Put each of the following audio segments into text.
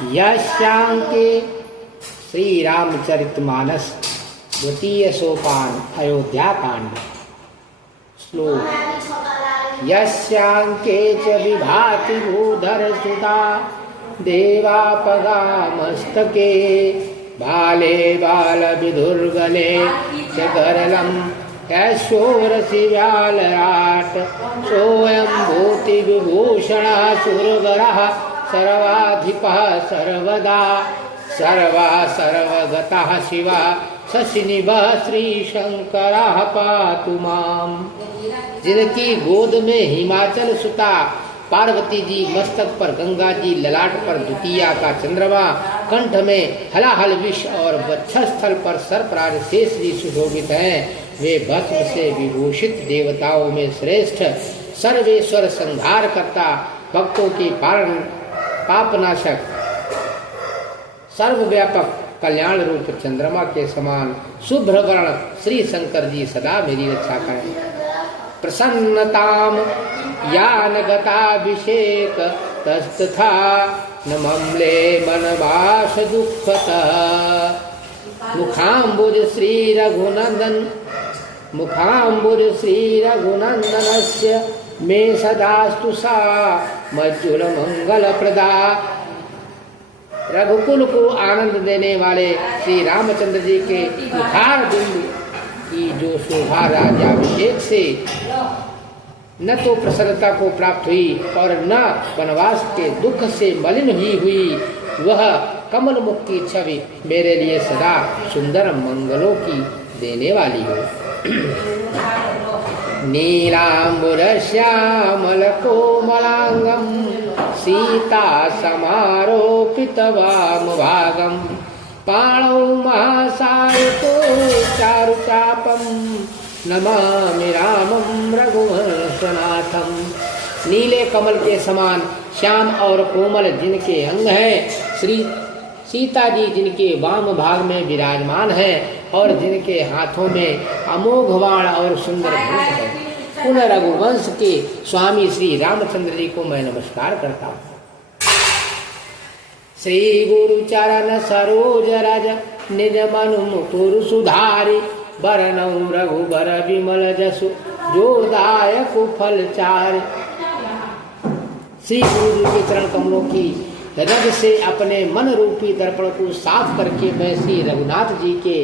यशांके श्री रामचरितमानस द्वितीय सोपान अयोध्या कांड। श्लोक। यस्यांके च विभाति भूधर सुता देवापगा मस्तके बाले बाल विधुर्गले च गरलम ऐश्वर्यसि व्यालराट सोऽयं भूति विभूषण सुरवरः सर्वाधिपः सर्वदा सर्वा सर्वगतः शिवा शशिनिभः श्रीशंकरः पातु माम्। जिनकी गोद में हिमाचल सुता पार्वती जी, मस्तक पर गंगा जी, ललाट पर द्वितीया का चंद्रमा, कंठ में हलाहल विष और वक्षस्थल पर सर्पराज शेष जी सुशोभित हैं, वे भस्म से विभूषित देवताओं में श्रेष्ठ सर्वेश्वर संहार करता भक्तों की पापनाशक सर्वव्यापक कल्याण रूप चंद्रमा के समान शुभ्र वर्ण श्री शंकर जी सदा मेरी रक्षा करें। प्रसन्नताम यान गताभिषेक तस्तथा न ममले मनवास दुःखतः मुखाम्बुज श्री रघुनंदनस्य मे सदास्तु सा मज्जुल मंगल प्रदा। रघुकुल को आनंद देने वाले श्री रामचंद्र जी के मुखार बिंदु की जो शोभा राज्याभिषेक से न तो प्रसन्नता को प्राप्त हुई और न वनवास के दुख से मलिन हुई, वह कमल मुख की छवि मेरे लिए सदा सुंदर मंगलों की देने वाली हो। नीलांबुर श्यामल कोमलांगम सीता समारोपित वाम भागम पाणौ महासायको चारुचापम नमामि रामं रघुवंशनाथम। नीले कमल के समान श्याम और कोमल जिनके अंग हैं, श्री सीता जी जिनके वाम भाग में विराजमान है और जिनके हाथों में अमोघ बाण और सुंदर धनुष है, उन रघुवंश के स्वामी श्री रामचंद्र जी को मैं नमस्कार करता हूँ। श्री गुरु चरण सरोज रज निज मनु मुकुर सुधारि बरनऊ रघुबर विमल जसु जोरदायक फल चारि। श्री गुरु जी के चरण कमलों की रज से अपने मन रूपी दर्पण को साफ करके मैं श्री रघुनाथ जी के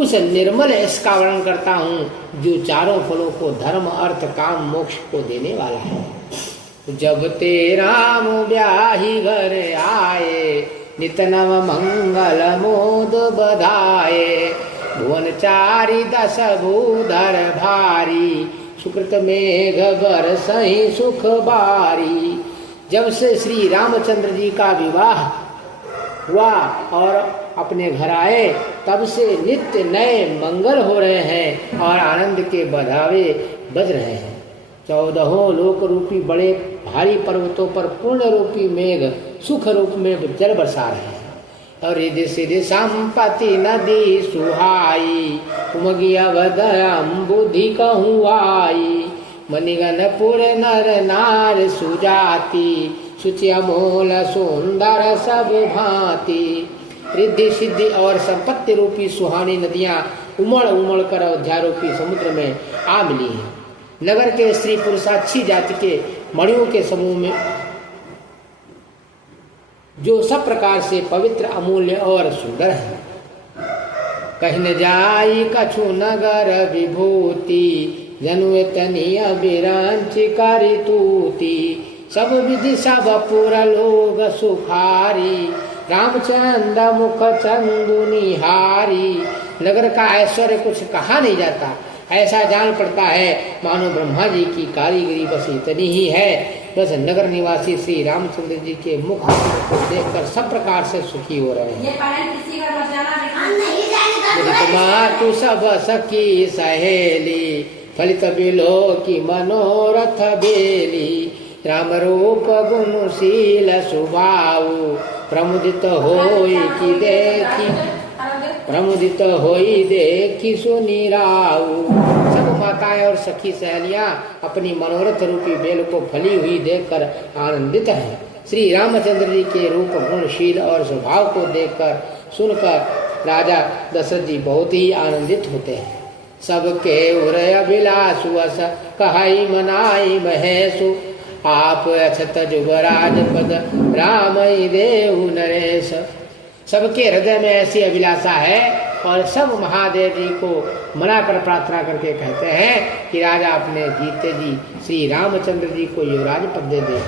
उस निर्मल यश का वर्णन करता हूँ जो चारों फलों को धर्म अर्थ काम मोक्ष को देने वाला है। जब ते राम ब्याही घर आए नित नव मंगल मोद बधाए भुवन चारि दस भूधर भारी सुकृत मेघ बरसहि सुख बारी। जब से श्री रामचंद्र जी का विवाह हुआ और अपने घर आए, तब से नित्य नए मंगल हो रहे हैं और आनंद के बधावे बज रहे हैं। 14 लोक रूपी बड़े भारी पर्वतों पर पूर्ण रूपी मेघ सुख रूप में जल बरसा रहे हैं और रिधि सिधि संपत्ति नदी सुहाई उमगी अवधयम बुद्धि कहूँ आई मणिगणपुर नर नार सुजाति सुचि अमोल सुंदर सब भांति। रिद्धि सिद्धि और संपत्ति रूपी सुहानी नदियां उमड़ उमड़ कर अयोध्या रूपी समुद्र में आ मिली हैं। नगर के स्त्री पुरुषाक्षी जाति के मणियों के समूह में जो सब प्रकार से पवित्र अमूल्य और सुंदर है। कहीं न जाई कछु नगर विभूति जनु तनी अभिरांचि करी तूती सब विधि सब पुर लोग सुखारी रामचंद्र मुख चंदु निहारी। नगर का ऐश्वर्य कुछ कहा नहीं जाता, ऐसा जान पड़ता है मानो ब्रह्मा जी की कारीगरी बस इतनी ही है। बस नगर निवासी श्री रामचंद्र जी के मुख को देखकर सब प्रकार से सुखी हो रहे हैं। तू सब सखी सहेली फलित बिलो की मनोरथ बेली राम रूप गुणशील सुभाऊ प्रमुदित होई देखी सुनी राऊ। सब माताएं और सखी सहेलियां अपनी मनोरथ रूपी बेल को फली हुई देखकर आनंदित हैं। श्री रामचंद्र जी के रूप, गुणशील और स्वभाव को देखकर सुनकर राजा दशरथ जी बहुत ही आनंदित होते हैं। सबके उरय अभिलाषु अस कहाई मनाई महेशु, आप अछत जुगराज पद राम देहु नरेश। सबके हृदय में ऐसी अभिलाषा है और सब महादेव जी को मनाकर प्रार्थना करके कहते हैं कि राजा अपने जीते जी श्री रामचंद्र जी को युवराज पद दे दे।